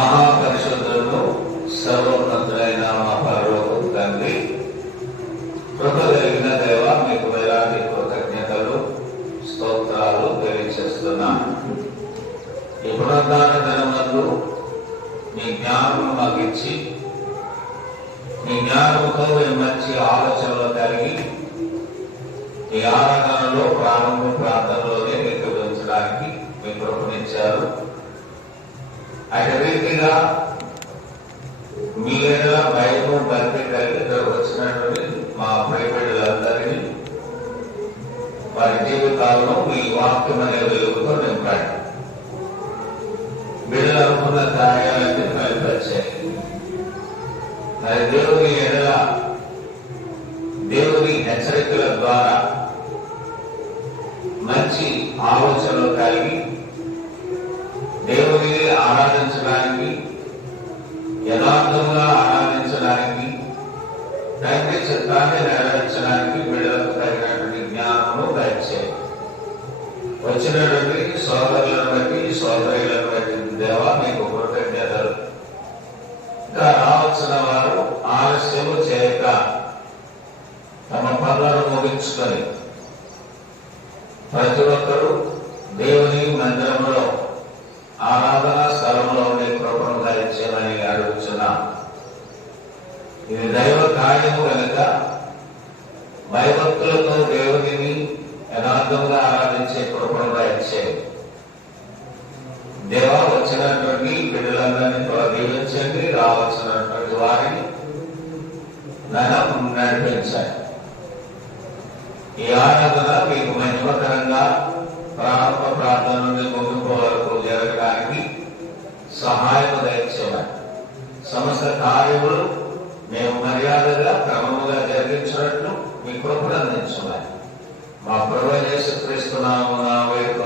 మహాపరిశుద్ధులను సర్వోన్నతులైన మా పరలోకపు తండ్రి కృప కలిగిన దేవ మీకు వేలాది కృతజ్ఞతలు స్తోత్రాలు తెలియచేస్తున్నాను ఈ పునరుద్ధాన దినమందు మీ జ్ఞానం మాకు ఇచ్చి మీ జ్ఞానంతో మేము మంచి ఆలోచనలు కలిగి ఈ ఆరాధన ప్రారంభ ప్రాంతంలోనే మీకు ఉంచడానికి మీ కృపణించారు అదేవిధంగా రీతిగా మీ ఎడల భయము భక్తి వచ్చినటువంటి మా ప్రియబిడ్డలందరినీ వారి జీవితాలను మీ వాక్యం అనే వెలుగుతో నింపండి. బిడ్డలు అనుకున్న కార్యాలన్నీ బయలుపరిచాయి మరి దేవుని ఎడల దేవుని హెచ్చరికల ద్వారా మంచి ఆలోచనలు కలిగి రావాల్సిన వారు ఆలస్యము చేయక తమ పనులను ముగించుకొని ప్రతి ఒక్కరూ దేవుని మందిరంలో ఆరాధన స్థలంలో ఉండే కృపను ధరించమని అడుగుతున్నాం ఇది దైవ కార్యము కనుక భయభక్తులతో దేవునిని యథార్థంగా ఆరాధించే కృపను ధరించే దేవా వచ్చినటువంటి బిడ్డలందరినీ దీవించండి రావాల్సినటువంటి నన్ను నడిపించండి ఈ ఆరాధన మీకు మహిమకరంగా ప్రారంభ ప్రార్థన నుండి ముగింపు వరకు జరగడానికి సహాయం దయచేవారు సమస్త కార్యములు మేము మర్యాదగా క్రమముగా జరిగించినట్లు మీ కృపను అందించున్నాయి మా ప్రభు చేసి క్రీస్తున్నాము నా వైపు